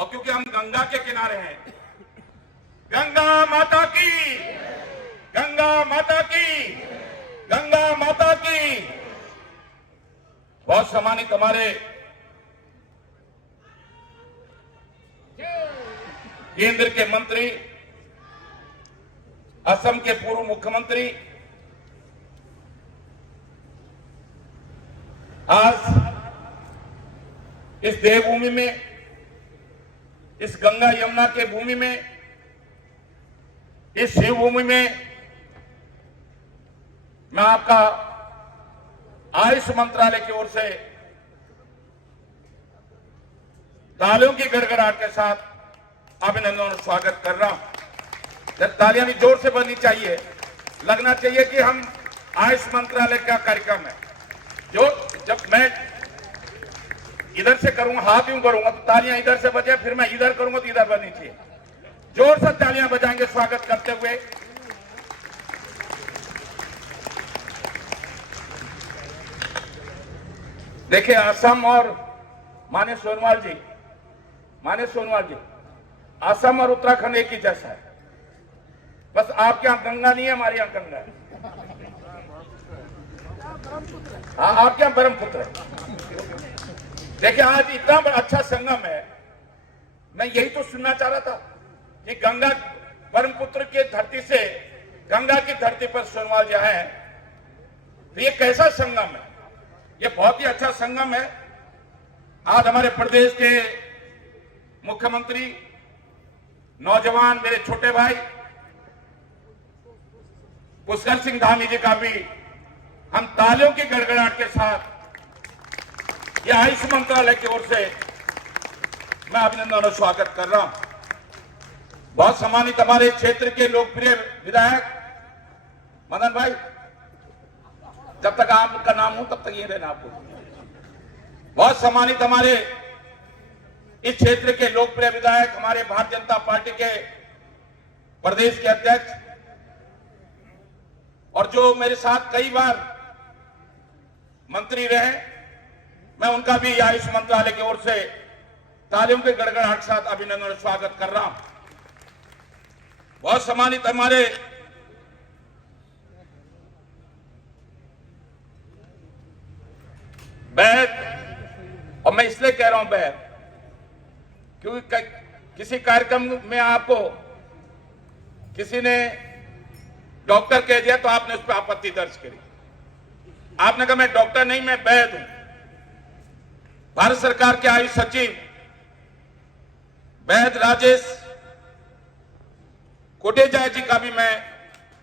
और क्योंकि हम गंगा के किनारे हैं, गंगा माता की, गंगा माता की, गंगा माता की। बहुत सम्मानित हमारे केंद्र के मंत्री, असम के पूर्व मुख्यमंत्री, आज इस देवभूमि में, इस गंगा यमुना के भूमि में, इस शिवभूमि में मैं आपका आयुष मंत्रालय की ओर से तालियों की गड़गड़ाहट के साथ अभिनंदन और स्वागत कर रहा हूं। तालियां भी जोर से बननी चाहिए, लगना चाहिए कि हम आयुष मंत्रालय का कार्यक्रम है। जो जब मैं इधर से करूंगा, हाथ यूं करूंगा तो तालियां इधर से बजे, फिर मैं इधर करूंगा तो इधर बननी चाहिए। जोर से तालियां बजाएंगे स्वागत करते हुए। देखिए, असम और माननीय सोनवाल जी, असम और उत्तराखंड एक ही जैसा है, बस आपके यहां गंगा नहीं है, हमारे यहां गंगा है। हाँ, आपके यहां ब्रह्मपुत्र है। देखिए, आज इतना बड़ा अच्छा संगम है। मैं यही तो सुनना चाह रहा था कि गंगा ब्रह्मपुत्र की धरती से, गंगा की धरती पर सोनवाल जी आए हैं, तो ये कैसा संगम है? ये बहुत ही अच्छा संगम है। आज हमारे प्रदेश के मुख्यमंत्री, नौजवान मेरे छोटे भाई पुष्कर सिंह धामी जी का भी हम तालियों की गड़गड़ाहट के साथ यह आयुष मंत्रालय की ओर से मैं अभिनंदन और स्वागत कर रहा हूं। बहुत सम्मानित हमारे क्षेत्र के लोकप्रिय विधायक मदन भाई, जब तक आपका नाम हो तब तक ये रहना आपको। बहुत सम्मानित हमारे इस क्षेत्र के लोकप्रिय विधायक, हमारे भारतीय जनता पार्टी के प्रदेश के अध्यक्ष, और जो मेरे साथ कई बार मंत्री रहे, मैं उनका भी आयुष मंत्रालय की ओर से तालियों के गड़गड़ाहट के साथ अभिनंदन और स्वागत कर रहा हूं। बहुत सम्मानित हमारे बैद, और मैं इसलिए कह रहा हूं बैद क्योंकि किसी कार्यक्रम में आपको किसी ने डॉक्टर कह दिया तो आपने उस पर आपत्ति दर्ज करी। आपने कहा मैं डॉक्टर नहीं, मैं वैद्य हूं। भारत सरकार के आयुष सचिव वैद्य राजेश कोटेचा जी का भी मैं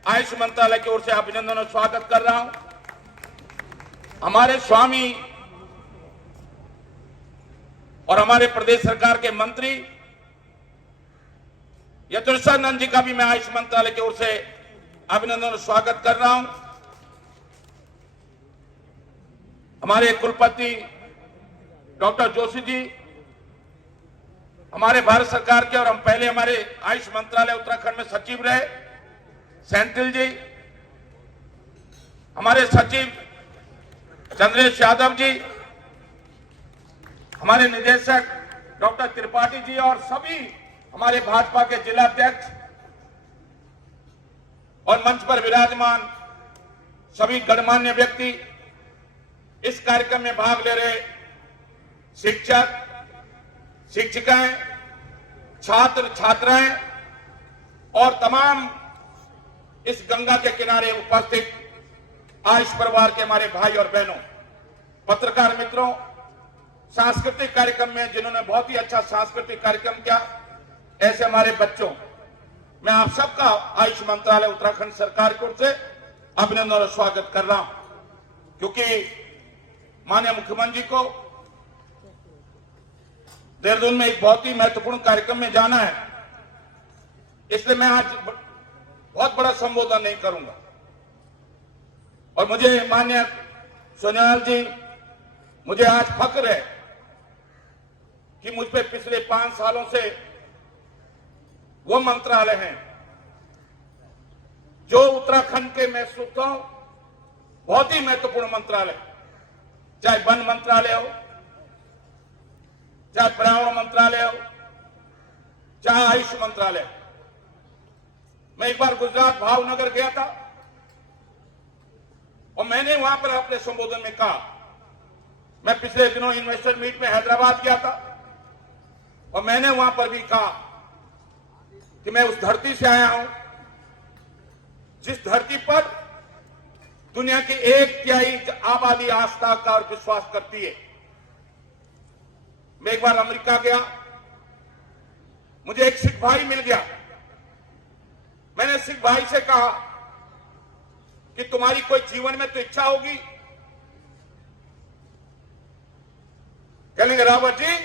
आयुष मंत्रालय की ओर से अभिनंदन और स्वागत कर रहा हूं। हमारे स्वामी और हमारे प्रदेश सरकार के मंत्री यतुषानंद जी का भी मैं आयुष मंत्रालय की ओर से अभिनंदन और स्वागत कर रहा हूं। हमारे कुलपति डॉक्टर जोशी जी, हमारे भारत सरकार के, और हम पहले हमारे आयुष मंत्रालय उत्तराखंड में सचिव रहे, सेंथिल जी, हमारे सचिव चंद्रेश यादव जी, हमारे निदेशक डॉक्टर त्रिपाठी जी, और सभी हमारे भाजपा के जिला अध्यक्ष और मंच पर विराजमान सभी गणमान्य व्यक्ति, इस कार्यक्रम में भाग ले रहे शिक्षक, शिक्षिकाएं, छात्र छात्राएं और तमाम इस गंगा के किनारे उपस्थित आयुष परिवार के हमारे भाई और बहनों, पत्रकार मित्रों, सांस्कृतिक कार्यक्रम में जिन्होंने बहुत ही अच्छा सांस्कृतिक कार्यक्रम किया, ऐसे हमारे बच्चों, मैं आप सबका आयुष मंत्रालय उत्तराखंड सरकार की ओर से अभिनंदन और स्वागत कर रहा हूं। क्योंकि माननीय मुख्यमंत्री को देहरादून में एक बहुत ही महत्वपूर्ण कार्यक्रम में जाना है, इसलिए मैं आज बहुत बड़ा संबोधन नहीं करूंगा। और मुझे माननीय सोनियाल जी, मुझे आज फक्र है कि मुझ पे पिछले 5 सालों से वो मंत्रालय हैं जो उत्तराखंड के मैं सोचता हूं बहुत ही महत्वपूर्ण मंत्रालय, चाहे वन मंत्रालय हो, चाहे पर्यावरण मंत्रालय हो, चाहे आयुष मंत्रालय। मैं एक बार गुजरात भावनगर गया था और मैंने वहां पर अपने संबोधन में कहा, मैं पिछले दिनों इन्वेस्टर मीट में हैदराबाद गया था और मैंने वहां पर भी कहा कि मैं उस धरती से आया हूं जिस धरती पर दुनिया की 1/3 आबादी आस्था का और विश्वास करती है। मैं एक बार अमेरिका गया, मुझे एक सिख भाई मिल गया। मैंने सिख भाई से कहा कि तुम्हारी कोई जीवन में तो इच्छा होगी। कहेंगे रावत जी,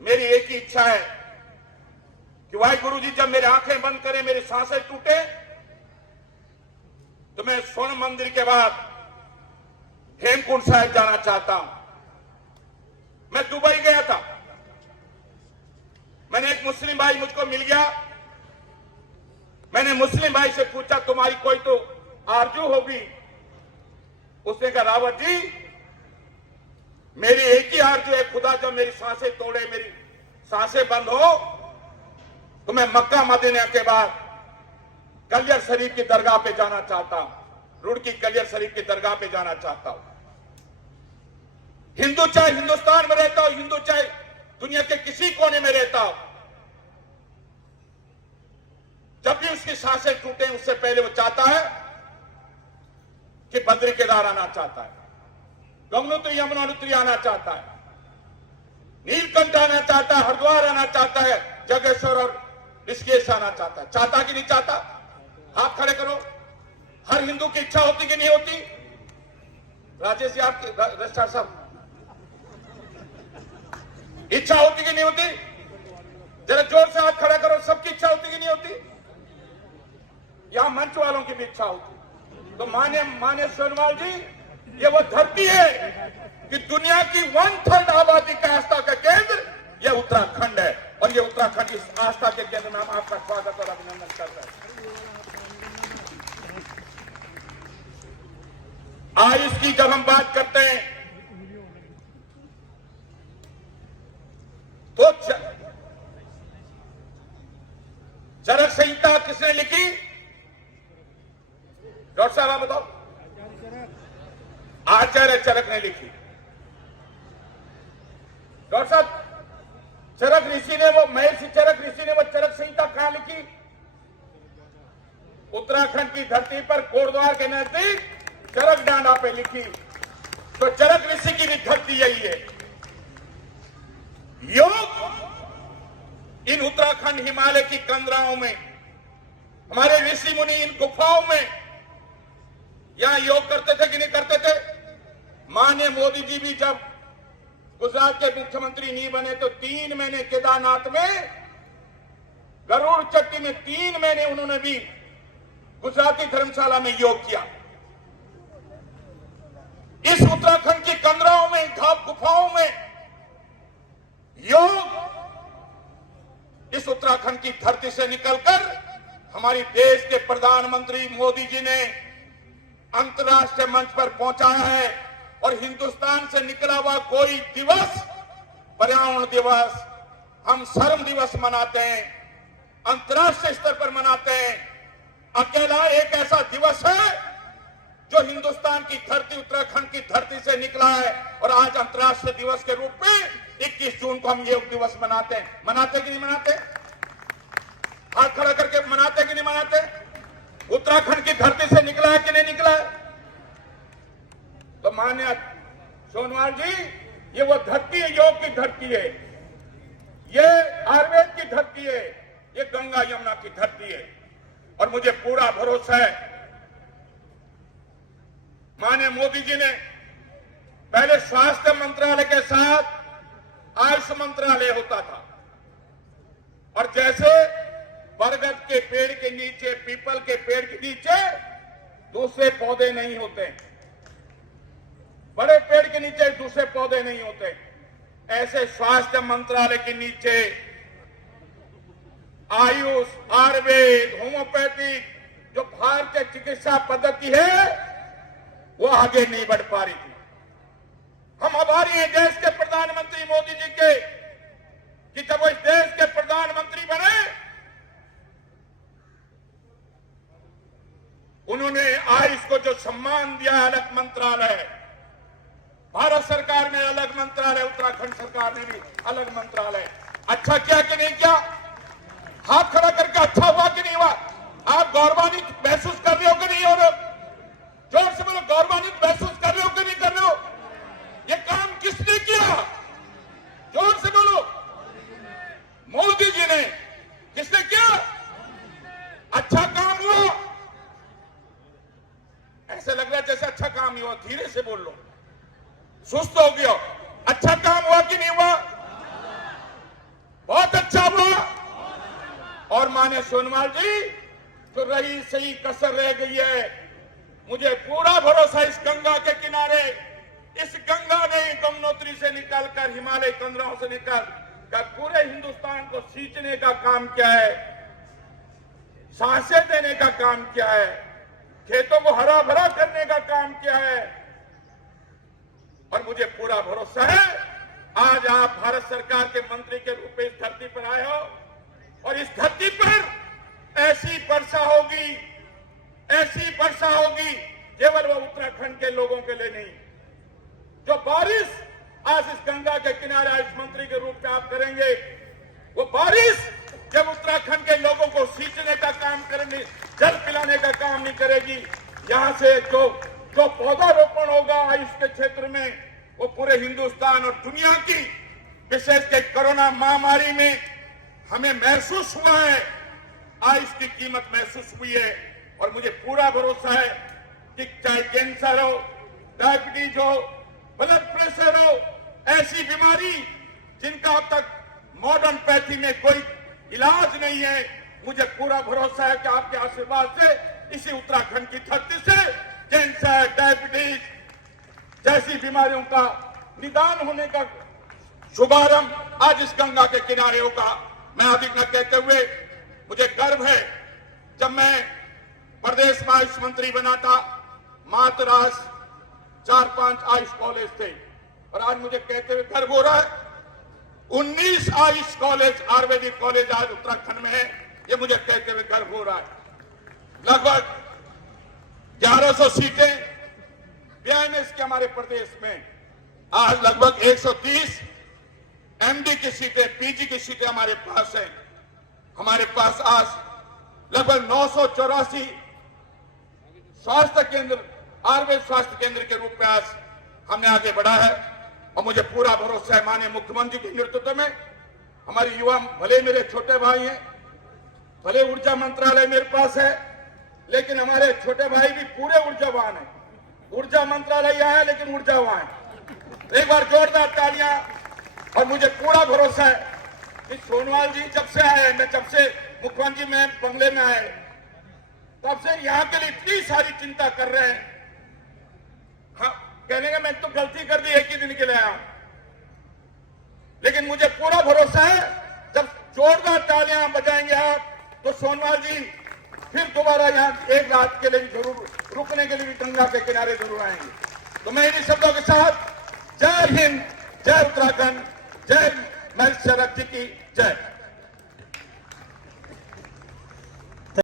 मेरी एक ही इच्छा है कि वाहिगुरु जी जब मेरी आंखें बंद करें, मेरी सांसें टूटे, तो मैं स्वर्ण मंदिर के बाद हेमकुंड साहिब जाना चाहता हूं। मैं दुबई गया था, मैंने एक मुस्लिम भाई मुझको मिल गया। मैंने मुस्लिम भाई से पूछा, तुम्हारी कोई तो आरजू होगी? उसने कहा, रावत जी मेरी एक ही आरजू है, खुदा जब मेरी सांसें तोड़े, मेरी सांसें बंद हो, तो मैं मक्का मदीना के बाद कलियर शरीफ की दरगाह पे जाना चाहता हूं, रुड़की कलियर शरीफ की दरगाह पे जाना चाहता हूं। हिंदू चाहे हिंदुस्तान में रहता हो, हिंदू चाहे दुनिया के किसी कोने में रहता हो, जब भी उसकी सांसें टूटे उससे पहले वो चाहता है कि बद्री केदार आना चाहता है, गंगोत्री यमुनोत्री आना चाहता है, नीलकंठ आना चाहता है, हरिद्वार आना चाहता है, जगेश्वर और ऋषिकेश आना चाहता है। चाहता कि नहीं चाहता? हाथ खड़े करो। हर हिंदू की इच्छा होती कि नहीं होती? राजेश जी, आपकी रजिस्ट्रार साहब, इच्छा होती कि नहीं होती? जरा जोर से हाथ खड़ा करो। सबकी इच्छा होती कि नहीं होती? यहां मंच वालों की भी इच्छा होती। तो मान्य सोनवाल जी, ये वो धरती है कि दुनिया की 1/3 आबादी का आस्था का केंद्र यह उत्तराखंड है, और ये उत्तराखंड इस आस्था के केंद्र में हम आपका स्वागत और अभिनंदन करते हैं। आयुष की जब हम बात करते हैं तो चरक संहिता किसने लिखी? डॉक्टर साहब आप बताओ। आचार्य चरक ने लिखी। डॉक्टर साहब, चरक ऋषि ने, वो महर्षि चरक ऋषि ने वो चरक संहिता कहां लिखी? उत्तराखंड की धरती पर कोटद्वार के नजदीक चरक डांडा पे लिखी। तो चरक ऋषि की भी धरती यही है। योग इन उत्तराखंड हिमालय की कंदराओं में, हमारे ऋषि मुनि इन गुफाओं में यहां योग करते थे कि नहीं करते थे? माननीय मोदी जी भी जब गुजरात के मुख्यमंत्री नहीं बने तो 3 महीने केदारनाथ में, गरुड़ चट्टी में 3 महीने उन्होंने भी गुजराती धर्मशाला में योग किया। इस उत्तराखंड की कंदराओं में, घाट गुफाओं में योग इस उत्तराखंड की धरती से निकलकर हमारी देश के प्रधानमंत्री मोदी जी ने अंतर्राष्ट्रीय मंच पर पहुंचाया है। और हिंदुस्तान से निकला हुआ कोई दिवस, पर्यावरण दिवस, हम श्रम दिवस मनाते हैं, अंतर्राष्ट्रीय स्तर पर मनाते हैं, अकेला एक ऐसा दिवस है जो हिंदुस्तान की धरती, उत्तराखंड की धरती से निकला है। और आज अंतर्राष्ट्रीय दिवस के रूप में 21 जून को हम योग दिवस मनाते हैं। मनाते कि नहीं मनाते? हाथ खड़ा करके मनाते कि नहीं मनाते? उत्तराखंड की धरती से निकला है कि नहीं निकला है? तो मान्य सोनवाल जी, ये वो धरती है, योग की धरती है, ये आयुर्वेद की धरती है, ये गंगा यमुना की धरती है। और मुझे पूरा भरोसा है, माननीय मोदी जी ने पहले स्वास्थ्य मंत्रालय के साथ आयुष मंत्रालय होता था, और जैसे बरगद के पेड़ के नीचे, पीपल के पेड़ के नीचे दूसरे पौधे नहीं होते, बड़े पेड़ के नीचे दूसरे पौधे नहीं होते, ऐसे स्वास्थ्य मंत्रालय के नीचे आयुष, आयुर्वेद, होम्योपैथिक जो भारतीय चिकित्सा पद्धति है वो आगे नहीं बढ़ पा रही थी। हम आभारी हैं देश के प्रधानमंत्री मोदी जी के कि जब वो इस देश के प्रधान को जो सम्मान दिया है अलग मंत्रालय, भारत सरकार ने अलग मंत्रालय, उत्तराखंड सरकार ने भी अलग मंत्रालय, अच्छा किया कि नहीं किया? हाथ खड़ा करके अच्छा हुआ कि नहीं हुआ? आप गौरवान्वित महसूस कर रहे हो कि नहीं हो रहे? जोर से बोलो, गौरवान्वित महसूस कर रहे हो कि नहीं कर रहे हो? ये काम किसने किया? जोर से बोलो। मोदी जी ने। किसने किया? अच्छा काम हुआ? ऐसे लग रहा है जैसे अच्छा काम ही हुआ। धीरे से बोल लो, सुस्त हो गया। अच्छा काम हुआ कि नहीं हुआ? बहुत अच्छा हुआ। और माने सोनवाल जी, तो रही सही कसर रह गई है। मुझे पूरा भरोसा इस गंगा के किनारे, इस गंगा ने गंगोत्री से निकलकर हिमालय कंदराओं से निकलकर पूरे हिंदुस्तान को सींचने का काम किया है, सांसें देने का काम किया है, खेतों को हरा भरा करने का काम किया है। और मुझे पूरा भरोसा है आज आप भारत सरकार के मंत्री के रूप में इस धरती पर आए हो और इस धरती पर ऐसी वर्षा होगी, ऐसी वर्षा होगी केवल वो उत्तराखंड के लोगों के लिए नहीं। जो बारिश आज इस गंगा के किनारे इस मंत्री के रूप में आप करेंगे, वो बारिश जब उत्तराखंड के लोगों को सींचने का काम करेंगे, जल पिलाने का काम नहीं करेगी। यहां से जो पौधारोपण होगा आयुष के क्षेत्र में, वो पूरे हिंदुस्तान और दुनिया की, विशेषकर कोरोना महामारी में हमें महसूस हुआ है, आयुष की कीमत महसूस हुई है। और मुझे पूरा भरोसा है कि चाहे कैंसर हो, डायबिटीज हो, ब्लड प्रेशर हो, ऐसी बीमारी जिनका अब तक मॉडर्न पैथी में कोई इलाज नहीं है, मुझे पूरा भरोसा है कि आपके आशीर्वाद से इसी उत्तराखंड की धरती से कैंसर, डायबिटीज जैसी बीमारियों का निदान होने का शुभारंभ आज इस गंगा के किनारे होगा। मैं अधिक न कहते हुए, मुझे गर्व है जब मैं प्रदेश में आयुष मंत्री बना था, मात्र आज 4-5 आयुष कॉलेज थे और आज मुझे कहते हुए गर्व हो रहा है 19 आयुष कॉलेज, आयुर्वेदिक कॉलेज आज उत्तराखंड में है। ये मुझे कहते हुए गर्व हो रहा है। लगभग 1100 सीटें बीआईएमएस के हमारे प्रदेश में, आज लगभग 130 एमडी की सीटें, पीजी की सीटें हमारे पास हैं। हमारे पास आज लगभग 984 स्वास्थ्य केंद्र, आयुर्वेद स्वास्थ्य केंद्र के रूप में आज हमने आगे बढ़ा है। और मुझे पूरा भरोसा है माननीय मुख्यमंत्री के नेतृत्व में हमारे युवा, भले मेरे छोटे भाई हैं, भले ऊर्जा मंत्रालय मेरे पास है, लेकिन हमारे छोटे भाई भी पूरे ऊर्जावान हैं। ऊर्जा मंत्रालय यहाँ है लेकिन ऊर्जावान है। एक बार जोरदार तालियां। और मुझे पूरा भरोसा है कि सोनवाल जी जब से आए, मैं जब से मुख्यमंत्री में बंगले में आए, तब से यहाँ के लिए इतनी सारी चिंता कर रहे हैं। हाँ, कहने का मैं तो गलती कर दी, एक ही दिन के लिए आया, लेकिन मुझे पूरा भरोसा है जब जोरदार तालियां बजाएंगे आप, तो सोनवाल जी फिर दोबारा यहाँ एक रात के लिए भी जरूर रुकने के लिए भी गंगा के किनारे जरूर आएंगे। तो मैं इन्हीं शब्दों के साथ जय हिंद, जय उत्तराखंड, जय महेश शरद जी की जय।